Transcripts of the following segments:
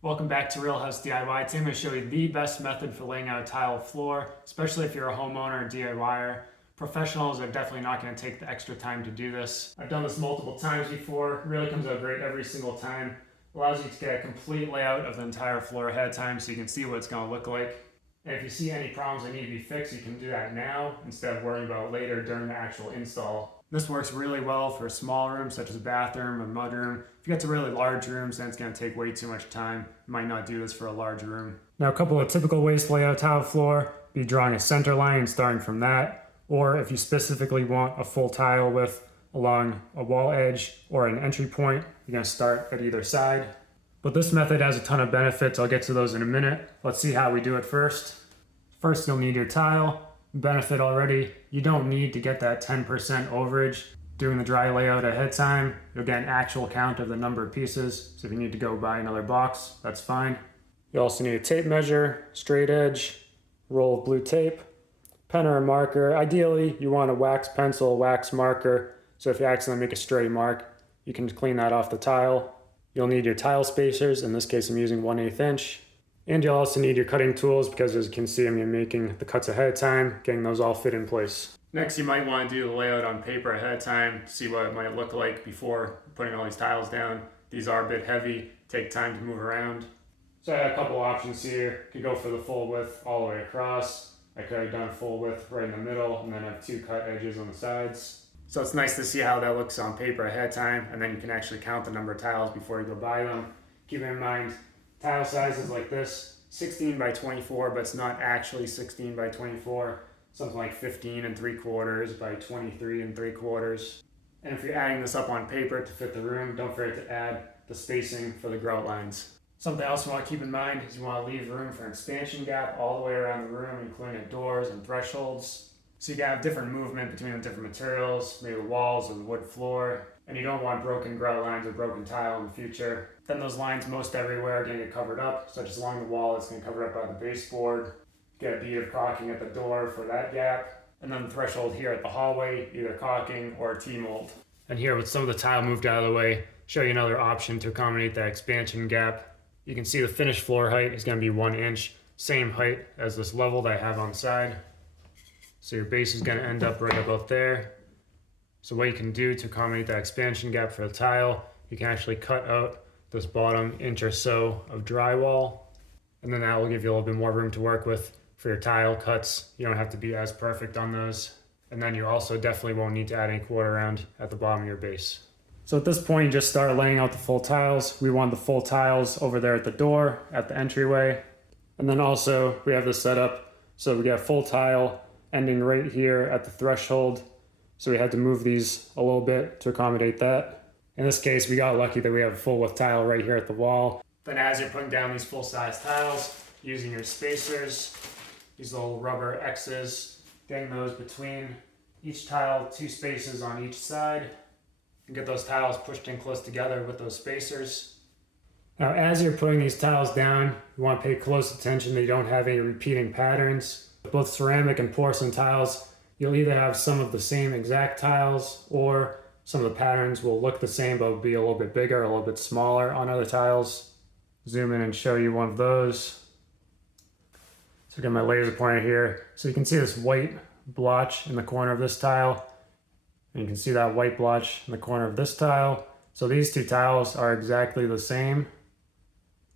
Welcome back to Real House DIY. Today I'm going to show you the best method for laying out a tile floor, especially if you're a homeowner or DIYer. Professionals are definitely not going to take the extra time to do this. I've done this multiple times before. It really comes out great every single time. Allows you to get a complete layout of the entire floor ahead of time so you can see what it's going to look like. And if you see any problems that need to be fixed, you can do that now instead of worrying about it later during the actual install. This works really well for small rooms such as a bathroom, a mudroom. If you get to really large rooms, then it's going to take way too much time. You might not do this for a large room. Now, a couple of typical ways to lay out a tile floor: be drawing a center line and starting from that, or if you specifically want a full tile width along a wall edge or an entry point, you're going to start at either side. But this method has a ton of benefits. I'll get to those in a minute. Let's see how we do it first. First, you'll need your tile. Benefit already, you don't need to get that 10% overage doing the dry layout ahead of time. You'll get an actual count of the number of pieces, so if you need to go buy another box, that's fine. You also need a tape measure, straight edge, roll of blue tape, pen or a marker. Ideally, you want a wax pencil, wax marker, so if you accidentally make a stray mark, you can clean that off the tile. You'll need your tile spacers. In this case, I'm using 1/8 inch. And you'll also need your cutting tools because, as you can see, I'm making the cuts ahead of time, getting those all fit in place. Next, you might want to do the layout on paper ahead of time, see what it might look like before putting all these tiles down. These are a bit heavy, take time to move around. So I have a couple options here. Could go for the full width all the way across. I could have done full width right in the middle and then have two cut edges on the sides. So it's nice to see how that looks on paper ahead of time, and then you can actually count the number of tiles before you go buy them. Keep in mind, tile sizes like this, 16 by 24, but it's not actually 16 by 24. Something like 15 3/4 by 23 3/4. And if you're adding this up on paper to fit the room, don't forget to add the spacing for the grout lines. Something else you want to keep in mind is you want to leave room for an expansion gap all the way around the room, including doors and thresholds. So you can have different movement between the different materials, maybe the walls or the wood floor, and you don't want broken grout lines or broken tile in the future. Then those lines most everywhere are going to get covered up, such as along the wall, it's going to cover up by the baseboard. Get a bead of caulking at the door for that gap, and then the threshold here at the hallway, either caulking or T-mold. And here, with some of the tile moved out of the way, show you another option to accommodate that expansion gap. You can see the finished floor height is going to be 1 inch, same height as this level that I have on the side. So your base is going to end up right about there. So what you can do to accommodate that expansion gap for the tile, you can actually cut out this bottom inch or so of drywall, and then that will give you a little bit more room to work with for your tile cuts. You don't have to be as perfect on those. And then you also definitely won't need to add any quarter round at the bottom of your base. So at this point, you just start laying out the full tiles. We want the full tiles over there at the door, at the entryway. And then also we have this set up so we get a full tile ending right here at the threshold. So we had to move these a little bit to accommodate that. In this case, we got lucky that we have a full width tile right here at the wall. Then as you're putting down these full size tiles, using your spacers, these little rubber X's, getting those between each tile, 2 spaces on each side, and get those tiles pushed in close together with those spacers. Now, as you're putting these tiles down, you want to pay close attention that you don't have any repeating patterns. Both ceramic and porcelain tiles, you'll either have some of the same exact tiles, or some of the patterns will look the same but will be a little bit bigger, a little bit smaller on other tiles. Zoom in and show you one of those. So I got my laser pointer here. So you can see this white blotch in the corner of this tile. And you can see that white blotch in the corner of this tile. So these two tiles are exactly the same.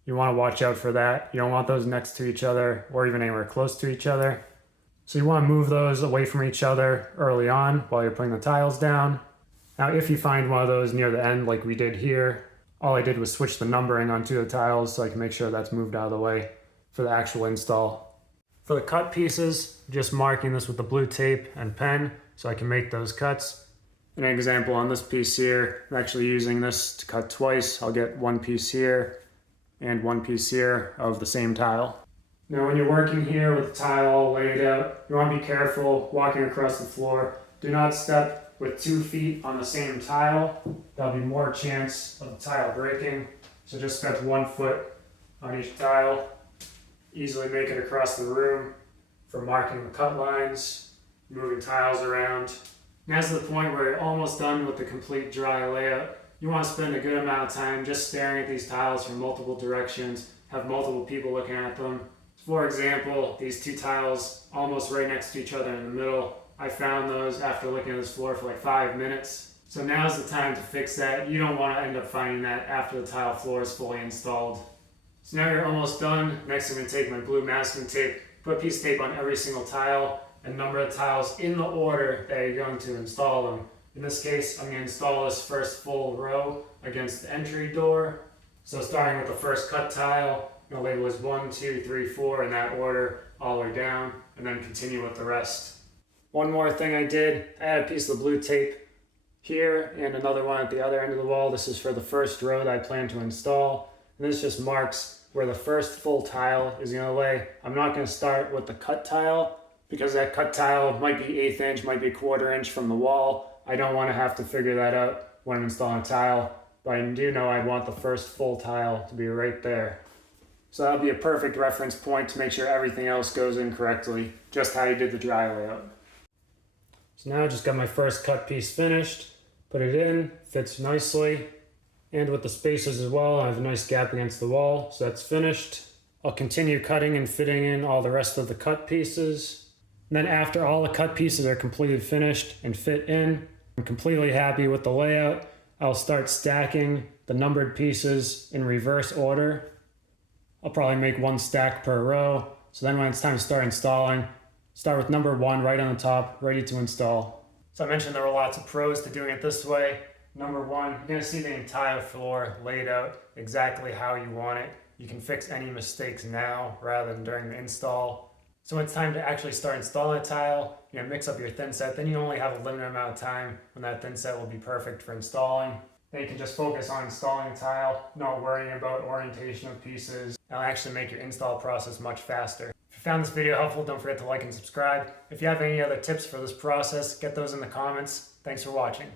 You want to watch out for that. You don't want those next to each other or even anywhere close to each other. So you want to move those away from each other early on while you're putting the tiles down. Now, if you find one of those near the end like we did here, all I did was switch the numbering on 2 of the tiles so I can make sure that's moved out of the way for the actual install. For the cut pieces, just marking this with the blue tape and pen so I can make those cuts. An example on this piece here, I'm actually using this to cut twice. I'll get 1 piece here and 1 piece here of the same tile. Now when you're working here with the tile all laid out, you want to be careful walking across the floor. Do not step with 2 feet on the same tile. There'll be more chance of the tile breaking. So just step 1 foot on each tile. Easily make it across the room for marking the cut lines, moving tiles around. Now to the point where you're almost done with the complete dry layout, You want to spend a good amount of time just staring at these tiles from multiple directions, have multiple people looking at them. For example, these two tiles almost right next to each other in the middle. I found those after looking at this floor for like 5 minutes. So now's the time to fix that. You don't want to end up finding that after the tile floor is fully installed. So now you're almost done. Next I'm going to take my blue masking tape, put a piece of tape on every single tile, and number the tiles in the order that you're going to install them. In this case, I'm going to install this first full row against the entry door. So starting with the first cut tile, I'm going to label as 1, 2, 3, 4 in that order all the way down, and then continue with the rest. One more thing I did, I had a piece of blue tape here and another one at the other end of the wall. This is for the first row that I plan to install. And this just marks where the first full tile is going to lay. I'm not going to start with the cut tile because that cut tile might be 1/8 inch, might be 1/4 inch from the wall. I don't want to have to figure that out when I'm installing a tile, but I do know I want the first full tile to be right there. So that'll be a perfect reference point to make sure everything else goes in correctly, just how you did the dry layout. So now I just got my first cut piece finished, put it in, fits nicely, and with the spacers as well, I have a nice gap against the wall, so that's finished. I'll continue cutting and fitting in all the rest of the cut pieces. And then after all the cut pieces are completely finished and fit in, I'm completely happy with the layout. I'll start stacking the numbered pieces in reverse order. I'll probably make 1 stack per row, so then when it's time to start installing, start with number 1 right on the top, ready to install. So I mentioned there were lots of pros to doing it this way. Number 1, you're going to see the entire floor laid out exactly how you want it. You can fix any mistakes now rather than during the install. So when it's time to actually start installing a tile, you're going to mix up your thin set. Then you only have a limited amount of time when that thin set will be perfect for installing. Then you can just focus on installing a tile, not worrying about orientation of pieces. It'll actually make your install process much faster. If you found this video helpful, don't forget to like and subscribe. If you have any other tips for this process, get those in the comments. Thanks for watching.